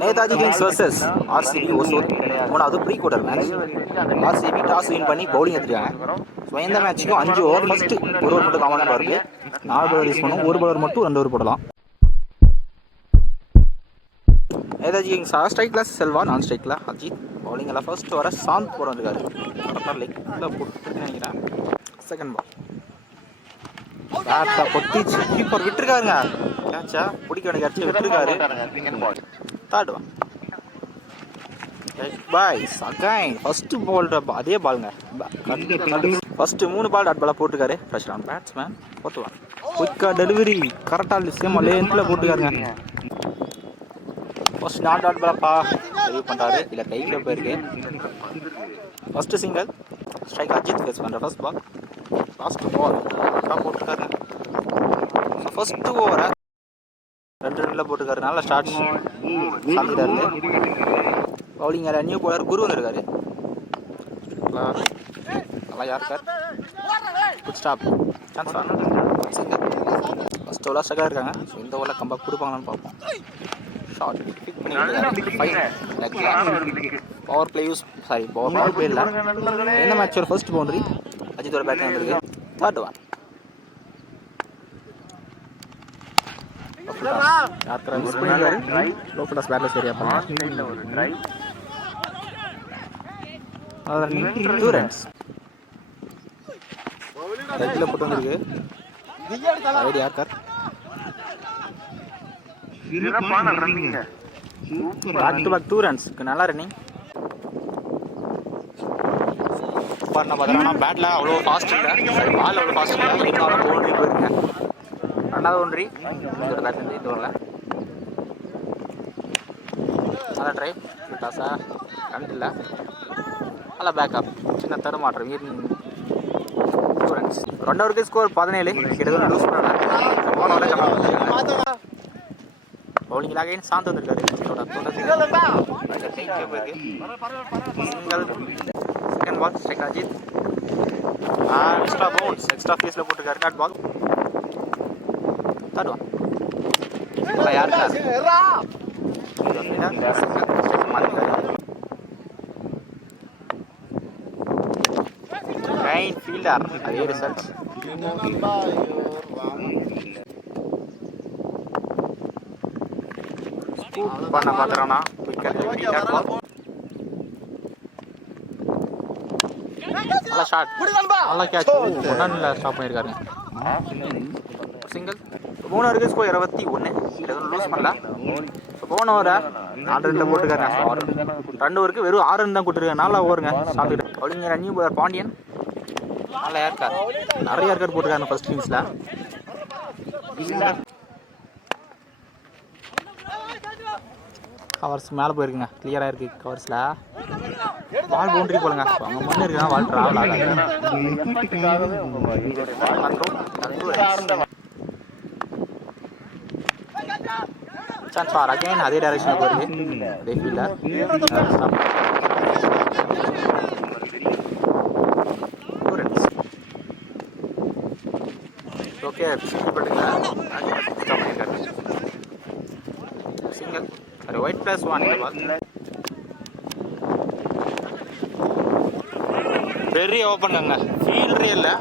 Netaji kings versus RCB Hosur மூணாவது pre quarter match. RCB toss win பண்ணி bowling எடுத்துருக்காங்க. So எந்த மேட்ச்சுக்கும் 5 ஓவர் ஃபஸ்ட்டு ஒரு ஓவர் மட்டும் காமனாக இருக்குது. 4 பவுலர் யூஸ் பண்ணும், ஒரு பவுலர் மட்டும் 2 ஓவர் போடலாம். நேதாஜி கிங்ஸ் ஸ்ட்ரைக்கில் செல்வா, நான் ஸ்ட்ரைக்கில் அஜித். பவுலிங் எல்லாம் ஃபர்ஸ்ட் வர சாந்த் போட வந்துருக்காரு. கரெக்டாக லெக்கில் போட்டு நினைக்கிறேன். செகண்ட் பால் பேட்டை பொத்திச்சு, கீப்பர் விட்டுருக்காருங்க. கேட்சா பிடிக்க வேண்டிய கேட்சை விட்டுருக்காரு. Third one boys again first ball அதே பாலுங்க. ஃபர்ஸ்ட் 3 பால் டாட் பாலாக போட்டுருக்காரு. Pressure on batsman. Fourth one குயிக்காக டெலிவரி கரெக்டாக சேம் லேன்ல போட்டுருக்காருங்க. ஃபர்ஸ்ட் நாட் டாட் பாலாப்பா டெலிவரி பண்ணுறாரு. இல்லை கையில் போயிருக்கு. First single strike Ajith face பண்ணுற ஃபர்ஸ்ட் பால். லாஸ்ட் பால் கரெக்டாக போட்டுருக்காரு. ஸோ ஃபர்ஸ்ட் ஓவரை 2 ரன்ல போட்டுருக்காரு. நல்ல ஸ்டார்ட் சாந்திட்டாரு. பவுலிங் நியூ பவுலர் குரு வந்திருக்காரு. நல்லா yorker good stop chance first ஓவராக ஸ்ட்ரகாக இருக்காங்க. ஸோ இந்த ஓவரில் கம்பேக் கொடுப்பாங்களான்னு பார்ப்போம். ஷார்ட் பிக் பண்ணி power play use power play இல்லை. இந்த மேட்சோட ஃபர்ஸ்ட் பவுண்டரி அஜித்தோட பேட்டிங் வந்திருக்கு. தேர்ட் ஒன் லோக்கடாஸ் பேட்டில் சரியா பண்ண 2 ரன்ஸ் ரைட்டில் போட்டு வந்திருக்கு. ஐடி யார்கர் பேக் டு பேக் 2 ரன்ஸ்க்கு நல்லா ரன்னிங் பண்ண பார்த்தோம்னா பேட்டில் அவ்வளோ ஃபாஸ்ட் இல்லை, சரி பால் அவ்வளோ ஃபாஸ்ட் இல்லை. இருந்தாலும் பவுண்டரி போயிருங்க. 2வது பவுண்டரி இதோட பேட் வந்து இது வரல. நல்லா ட்ரை விட்டாசா கண்டு இல்லை. நல்லா பேக்கப் சின்ன தருமாற்றம் 2 ரன்ஸ். 2 ஓவருக்கு ஸ்கோர் 17. கிட்டத்தட்ட லூஸ் பண்ணல. பவுலிங் அகைன் சாந்த் வந்திருக்காரு. Second ball strike Ajith. Extra bounce extra ஃபேஸில் போட்டுருக்காரு. தேர்ட் பால் தேர்ட் ஒன் யாருக்கா ரைட் ஃபீல்டர். அதே ரிசல்ட் பண்ண பார்க்குறோன்னா நல்லா ஷாட் நல்லா கேட்ச் ஒன்றில் ஸ்டாப் பண்ணியிருக்காருங்க. சிங்கிள் 3 ஓவருக்கு ஸ்கோர் 21. எதுவும் லூஸ் பண்ணல. போன ஓவரை 4 ரன்னில் போட்டுருக்காருங்க. 2 ஓவருக்கு வெறும் 6 ரன் தான் கொடுத்துருக்காங்க. 4 ஓவருங்க சாப்பிட்டு பவுலிங் நியூ பவுலர் பாண்டியன். நல்லா ஏற்கார் நிறைய ஏற்கார் போட்டுருக்காங்க ஃபர்ஸ்ட் இன்னிங்ஸில். கவர்ஸ் மேலே போயிருக்குங்க. கிளியராக இருக்குது கவர்ஸில். பால் பவுண்டரி போலுங்க. அவங்க மண்ணு இருக்குன்னா பால் ட்ராவல் ஆகாது. சான்ஸ் ஃபார் அகைன் அதே டைரக்ஷனில் போயிருக்கு. அதே ஃபீல்டர் ஓகே சிங்கிள் சரி ஒயிட் +1 பெரிய ஓப்பனுங்க. ஃபீல்டரே இல்லை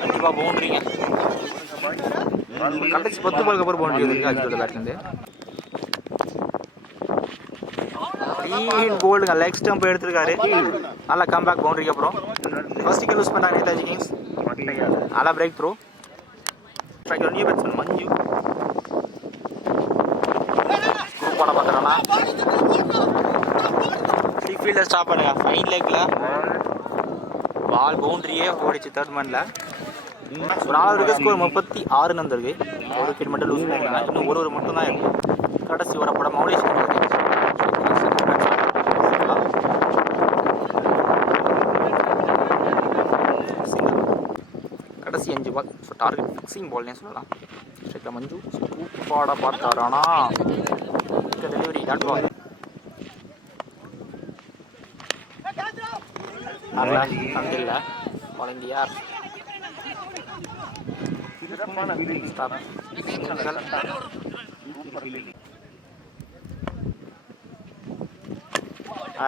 கண்டிப்பாக பவுண்ட்ரிங்க. கடைசி 10 பாலுக்கு அப்புறம் பவுண்டரி வந்துருக்கு அஜித்தோட பேட்லேருந்து. போல்டுங்க லெக் ஸ்டம்ப் எடுத்திருக்காரு. நல்லா கம்பேக் பவுண்டரிக்கு அப்புறம் ஃபர்ஸ்ட் விக்கெட் லூஸ் பண்ணாங்க நேதாஜி கிங்ஸ். நல்லா பிரேக் த்ரூ நியூ பேட்ஸ்மேன் மஞ்சு ஸ்கூப் பண்ண பார்க்குறோன்னா ஃப்ரீ ஃபீல்டர் ஸ்டாப் பண்ணுங்க. ஃபைன் லெக்கில் பால் பவுண்டரியே ஓடிச்சு தேர்ட் மேனில். ஸோ 4 ஓவருக்கு ஸ்கோர் 36 வந்திருக்கு. ஒரு விக்கெட் மட்டும் லூஸ் பண்ணிருக்காங்க. இன்னும் ஒரு மட்டும் தான் இருக்குது. கடைசி ஒரு படம் மௌலிஷன் கடைசி 5 பால். ஸோ டார்கெட் ஃபிக்ஸிங் பால்னே சொல்லலாம். ஸ்ட்ரைக்கில் மஞ்சு சூப்பாடாக பார்த்தாரானா டெலிவரி டாட் பால் இல்லை வாலண்டியார்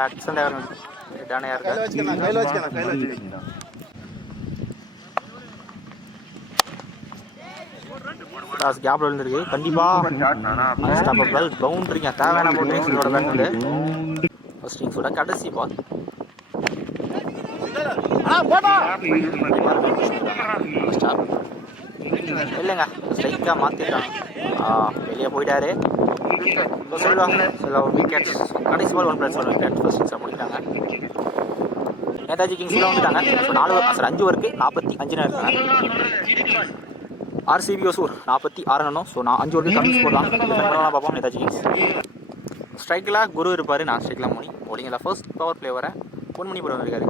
எக்ஸலண்ட் ஹிட்டான யாருக்கு டாஸ் கேப்ல விழுந்திருக்கு கண்டிப்பா அன்ஸ்டாப்பபிள் பவுண்டரிங்க தேவையான பவுண்டரிங்களோட பேட்ல ஃபர்ஸ்ட் இன்னிங்ஸோட கடைசி பால் இல்லைங்க ஸ்ட்ரைக்காக மாற்றிட்டாங்க வெளியே போயிட்டாரு சில விக்கெட்ஸ் கடைசி பால் 1+1 விக்கெட் ஃபர்ஸ்ட் இன்னிங்ஸை முடிட்டாங்க நேதாஜி கிங்ஸில் வந்துட்டாங்க ஸோ 5 ஓவருக்கு 45 இருக்காங்க ஆர்சிபி ஒசூர் 46 ரன்னும் ஸோ நான் 5 ஓவருக்கு கம்மி ஸ்கோர் தான் பார்ப்போம் நேதாஜி கிங்ஸ் ஸ்ட்ரைக்கில் குரு இருப்பார் நான் ஸ்ட்ரைக்கில் மணி போலிங்கில் ஃபர்ஸ்ட் பவர் பிளே வர பொன்மணி புரம் இருக்காரு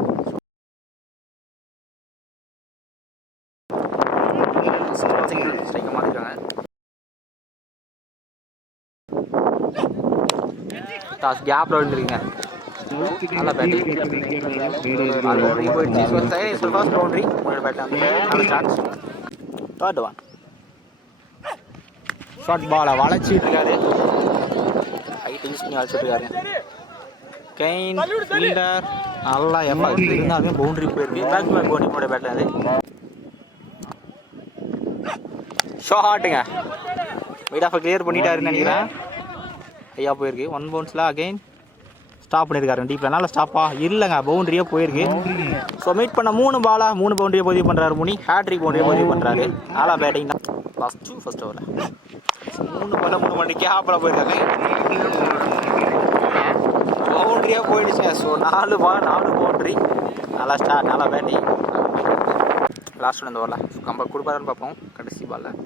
ஸ்ட்ரைக்கை மாற்றிருக்காங்க டாஸ் கேப்பில் விழுந்துருக்கீங்க நல்லா பேட்டிங் போயிடுச்சு ஃபர்ஸ்ட் பவுண்டரி முன்னாடி பேட்டில் நல்ல சான்ஸ் தேர்ட் ஒன் ஷார்ட் பாலை வளைச்சிட்டு இருக்காரு ஹைட் யூஸ் பண்ணி வளைச்சிட்டு இருக்காரு கெயின் ஃபீல்டர் நல்லா எப்போ இருந்தாலுமே பவுண்டரி போயிருக்கு பேக் பேக் பவுண்டரி முன்னாடி பேட்டில் அது ஷார்ட்டுங்க வெயிட் ஆஃப் கிளியர் பண்ணிட்டாருன்னு நினைக்கிறேன் ஐயா போயிருக்கு 1 பவுன்ஸில் அகைன் ஸ்டாப் பண்ணியிருக்காரு டீப்பில் நல்லா ஸ்டாப்பா இல்லைங்க பவுண்டரியே போயிருக்கு ஸோ மீட் பண்ண 3 பாலா 3 பவுண்டரியை பதிவு பண்ணுறாரு முனி ஹேட்ரிக் பவுண்டரியை பதிவு பண்ணுறாரு நல்லா பேட்டிங் தான் ஃபர்ஸ்ட் ஓவரில் 3 பால் 3 பவுண்டரி கேப்பில் போயிருக்காங்க பவுண்டரியாக போயிடுச்சுங்க ஸோ 4 பால் 4 பவுண்டரி நல்லா ஸ்டார்ட் நல்லா பேட்டிங் லாஸ்ட் ஒன் இந்த ஓவரில் கம்பல் கொடுப்பாருன்னு பார்ப்போம் கடைசி பாலில்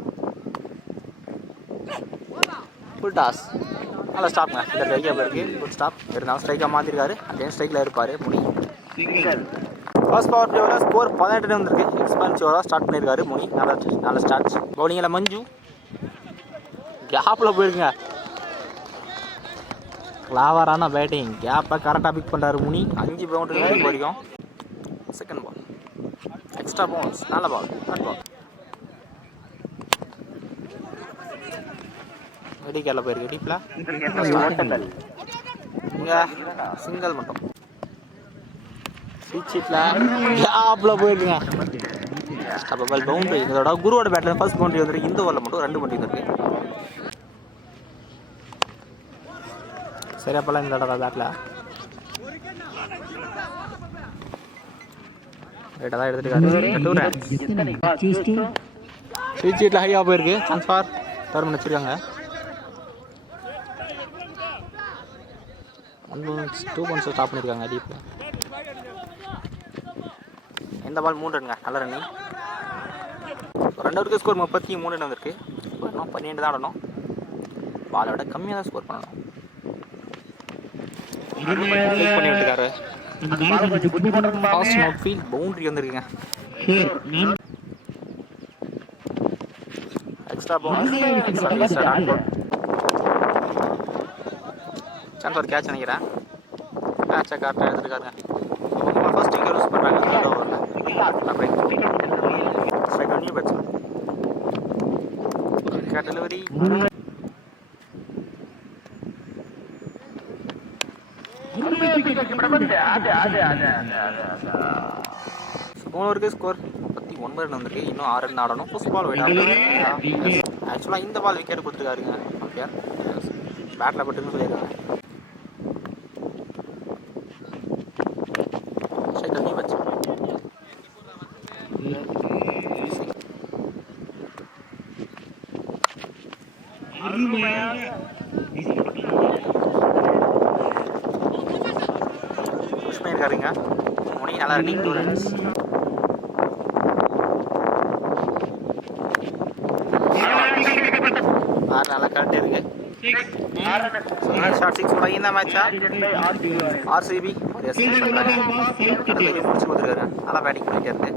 ஃபுல் டாஸ் நல்லா ஸ்டாப்ங்க இந்த கையாக போயிருக்கு ஃபுல் ஸ்டாப் இருந்தாலும் ஸ்ட்ரைக்காக மாற்றிருக்காரு அகைன் ஸ்ட்ரைக்கில் இருப்பார் முனி ஃபர்ஸ்ட் பவர் பிளேவில் ஸ்கோர் 18 வந்துருக்கு எக்ஸ்பென்சிவாக ஸ்டார்ட் பண்ணியிருக்காரு முனி நல்ல ஸ்டார்ட் பவுலிங்கில் மஞ்சு கேப்பில் போயிருக்குங்க கிளாவரான பேட்டிங் கேப்பை கரெக்டாக பிக் பண்ணுறாரு முனி 5 பவுண்டரி வரைக்கும் செகண்ட் பால் எக்ஸ்ட்ரா பவுன்ஸ் நல்ல பால் தேர்ட் பால் வெடி கேரளா போயிருக்கு டீப்பில் இங்கே சிங்கிள் மட்டும் சீட்ல கேப்பில் போயிருக்குங்க ஸ்டாப்பபிள் பவுண்டரி இதோட குருவோட பேட்டில் ஃபர்ஸ்ட் பவுண்டரி வந்துருக்கு இந்த ஓவரில் மட்டும் 2 பவுண்டரி வந்துருக்கு சரி அப்போல்லாம் இந்த தடவை பேட்டில் ரைட்டாக தான் எடுத்துருக்காரு சீட்ல ஹையாக போயிருக்கு சான்ஸ் ஃபார் டர்ன் வச்சுருக்காங்க 2 பவுன்ஸ் ஸ்டாப் பண்ணியிருக்காங்க டீப்பில் இந்த பால் 3 ரன்ங்க நல்ல ரன்னிங் 2 ஓவருக்கு ஸ்கோர் 33 ரன் வந்திருக்கு இன்னும் 12 தான் ஆடணும் பாலை விட கம்மியாக தான் ஸ்கோர் பண்ணணும் பண்ணி விட்டுருக்காரு ஃபாஸ்ட் நோட் ஃபீல்ட் பவுண்டரி வந்துருக்குங்க எக்ஸ்ட்ரா பவுண்டரி சான்ஸ் ஒரு கேட்ச் நினைக்கிறேன் கேட்சை கரெக்டாக எடுத்துருக்காருங்க ஃபர்ஸ்ட் இங்கே யூஸ் பண்ணுறாங்க strike new batsman gate delivery 3 ஓவருக்கு ஸ்கோர் 39 ரன் வந்துருக்கு இன்னும் 6 ரன் ஆடணும் ஃபர்ஸ்ட் பால் வெயிட் ஆக்சுவலாக இந்த பால் விக்கெட் கொடுத்துருக்காருங்க ஓகே பேட்டில் பட்டுன்னு சொல்லியிருக்காங்க புஷ் பண்ணியிருக்காருங்க முனி நல்லா ரன்னிங் 2 ரன்ஸ் நல்லா கரெக்டாக இருக்கு ஷார்ட் 6 இந்த மேட்சா ஆர்சிபி முடிச்சு கொடுத்துருக்காரு நல்லா பேட்டிங் பண்ணிட்டே இருக்கு